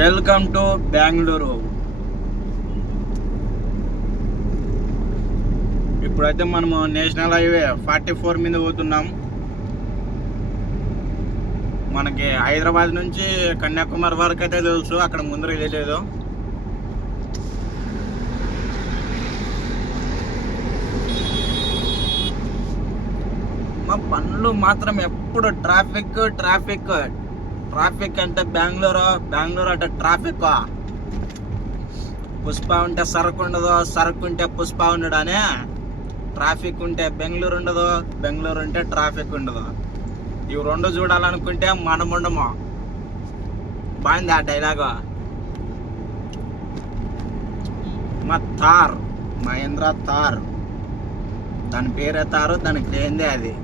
Welcome to Bengaluru. ఇప్పుడైతే మనము national highway 44 మీద పోతున్నాం. మనకి హైదరాబాద్ నుంచి కన్యాకుమారి వరకు అయితే తెలుసు, అక్కడ ముందర వెళ్ళలేదు. మా పనులు మాత్రం ఎప్పుడు ట్రాఫిక్ ట్రాఫిక్ ట్రాఫిక్ అంటే బెంగళూరు అంటే ట్రాఫిక్. పుష్ప ఉంటే సరుకు ఉండదు, సరుకు ఉంటే పుష్ప ఉండడానే. ట్రాఫిక్ ఉంటే బెంగళూరు ఉండదు, బెంగళూరు ఉంటే ట్రాఫిక్ ఉండదు. ఇవి రెండు చూడాలనుకుంటే మనం ఉండము. బాగుంది ఆ డైలాగు. మా థార్, మహేంద్ర థార్, దాని పేరే తారు, దానికి లేనిదే అది.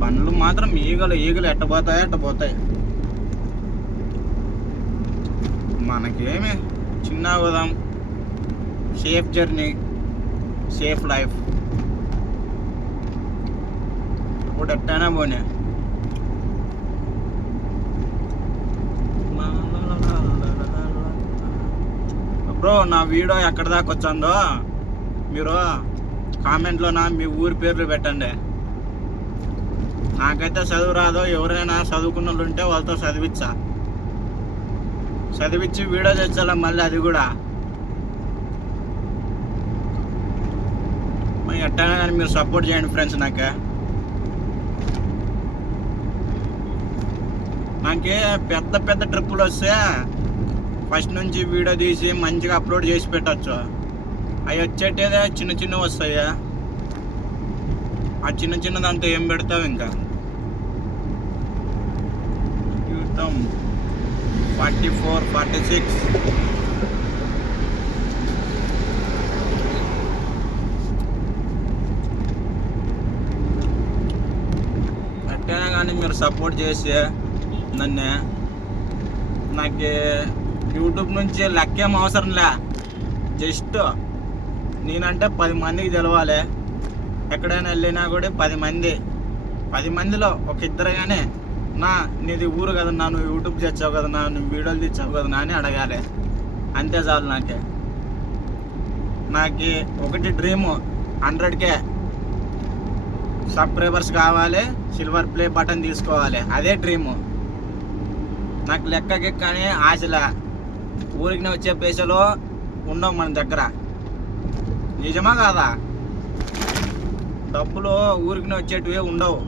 పనులు మాత్రం ఈగలు ఎట్టబోతాయి. మనకేమి చిన్న పోదాం. Safe journey, safe life. ఇప్పుడు ఎట్టైనా పోనీ. బ్రో, నా వీడియో ఎక్కడి దాకా వచ్చిందో మీరు కామెంట్లో మీ ఊరి పేర్లు పెట్టండి. నాకైతే చదువు రాదు. ఎవరైనా చదువుకున్న వాళ్ళు ఉంటే వాళ్ళతో చదివించి వీడియో తెచ్చాల. మళ్ళీ అది కూడా ఎట్టైనా కానీ మీరు సపోర్ట్ చేయండి ఫ్రెండ్స్. నాకే పెద్ద ట్రిప్పులు వస్తే ఫస్ట్ నుంచి వీడియో తీసి మంచిగా అప్లోడ్ చేసి పెట్టచ్చు. అవి వచ్చేటేదే చిన్న వస్తాయి. ఆ చిన్న దాంతో ఏం పెడతావు ఇంకా. 44, 46 అట్టైనా కానీ మీరు సపోర్ట్ చేసి నన్ను. నాకు యూట్యూబ్ నుంచి లెక్కేం అవసరంలే. జస్ట్ నేనంటే 10 మందికి తెలవాలి. ఎక్కడైనా వెళ్ళినా కూడా 10 మందిలో ఒక ఇద్దరు కానీ నీది ఊరు కదన్నా, నువ్వు యూట్యూబ్ తెచ్చావు కదన్నా, నువ్వు వీడియోలు తెచ్చావు కదన్నా అని అడగాలి. అంతే చాలు. నాకు ఒకటి డ్రీము, 100K సబ్స్క్రైబర్స్ కావాలి, సిల్వర్ ప్లే బటన్ తీసుకోవాలి. అదే డ్రీము నాకు. లెక్కకి కానీ ఆశలే. ఊరికి వచ్చే పైసలు ఉండవు మన దగ్గర. నిజమా కాదా? డబ్బులు ఊరికి వచ్చేటివి ఉండవు.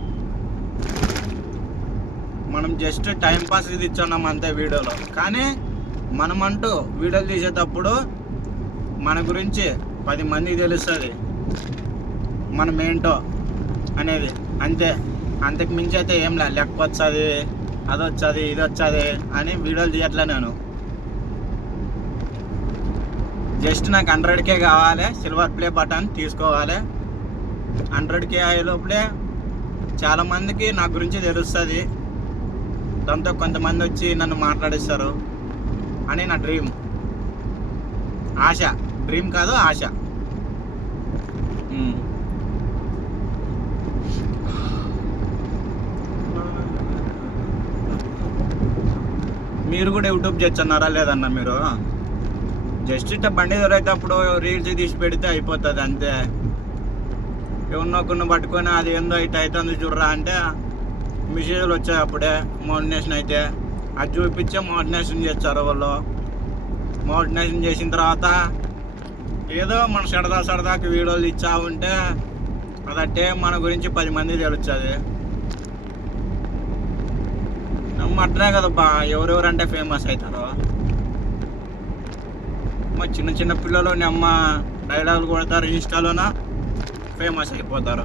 మనం జస్ట్ టైంపాస్ ఇది ఇచ్చున్నాం అంతే వీడియోలో. కానీ మనమంటూ వీడియోలు తీసేటప్పుడు మన గురించి 10 మందికి తెలుస్తుంది మనం ఏంటో అనేది. అంతే, అంతకు మించి అయితే ఏం లే. లెక్క వచ్చేది, అది వచ్చేది, ఇది వచ్చేది అని వీడియోలు తీయట్లే నేను. జస్ట్ నాకు 100K కావాలి, సిల్వర్ ప్లే బటన్ తీసుకోవాలి. 100K అయ్యే లోపలే చాలామందికి నా గురించి తెలుస్తుంది. దాంతో కొంతమంది వచ్చి నన్ను మాట్లాడిస్తారు అని నా డ్రీమ్, ఆశ. డ్రీమ్ కాదు, ఆశ. మీరు కూడా యూట్యూబ్ చేస్తున్నారా లేదన్నా? మీరు జస్ట్ ఇట్లా బండి దొరికేటప్పుడు రీల్స్ తీసి పెడితే అయిపోతుంది అంతే. ఎవరినొకరిని పట్టుకొని అది ఏందో ఇట్లా అవుతుంది చూడరా అంటే మెసేజ్లు వచ్చాయి. అప్పుడే మోటినేషన్ అయితే అది చూపించే మోటినేషన్ చేస్తారు వాళ్ళు. మోటినేషన్ చేసిన తర్వాత ఏదో మన సరదాకి వీడియోలు ఇచ్చా ఉంటే అదట్టే మన గురించి 10 మంది తెలుస్తుంది. అట్లనే కదా ఎవరెవరంటే ఫేమస్ అవుతారు. మా చిన్న పిల్లలు అమ్మ డైలాగులు కొడతారు, ఇన్స్టాలోన ఫేమస్ అయిపోతారు.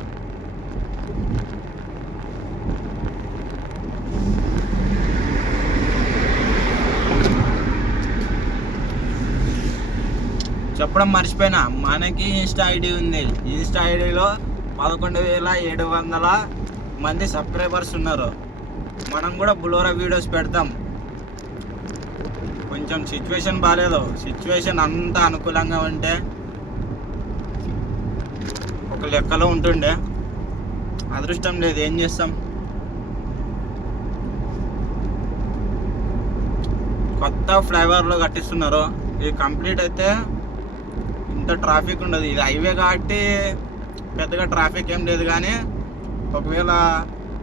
చెప్పడం మర్చిపోయినా, మనకి ఇన్స్టా ఐడి ఉంది. ఇన్స్టా ఐడిలో 11,700 మంది సబ్స్క్రైబర్స్ ఉన్నారు. మనం కూడా బులోరా వీడియోస్ పెడతాం. కొంచెం సిచ్యువేషన్ బాగాలేదు. సిచ్యువేషన్ అంతా అనుకూలంగా ఉంటే ఒక లెక్కలో ఉంటుండే. అదృష్టం లేదు, ఏం చేస్తాం. కొత్త ఫ్లైఓవర్లో కట్టిస్తున్నారు. ఇది కంప్లీట్ అయితే ఇంత ట్రాఫిక్ ఉండదు. ఇది హైవే కాబట్టి పెద్దగా ట్రాఫిక్ ఏం లేదు, కానీ ఒకవేళ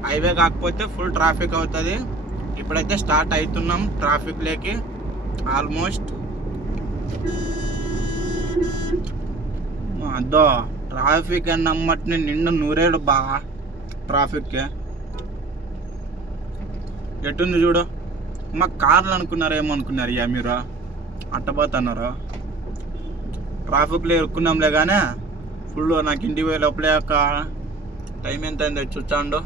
హైవే కాకపోతే ఫుల్ ట్రాఫిక్ అవుతుంది. ఇప్పుడైతే స్టార్ట్ అవుతున్నాం ట్రాఫిక్ లేకి. ఆల్మోస్ట్ అదో ట్రాఫిక్ అని నమ్మట్ని నిండు నూరేళ్ళు బా ట్రాఫిక్. ఎటుంది చూడు. మా కార్లు అనుకున్నారు, ఏమనుకున్నారు ఇక మీరు అట్టబోతున్నారు. ట్రాఫిక్లో ఇరుక్కున్నాంలే కానీ ఫుల్. నాకు ఇంటికి పోయే లోపలే ఒక టైం ఎంత అయిందో చూచాండు.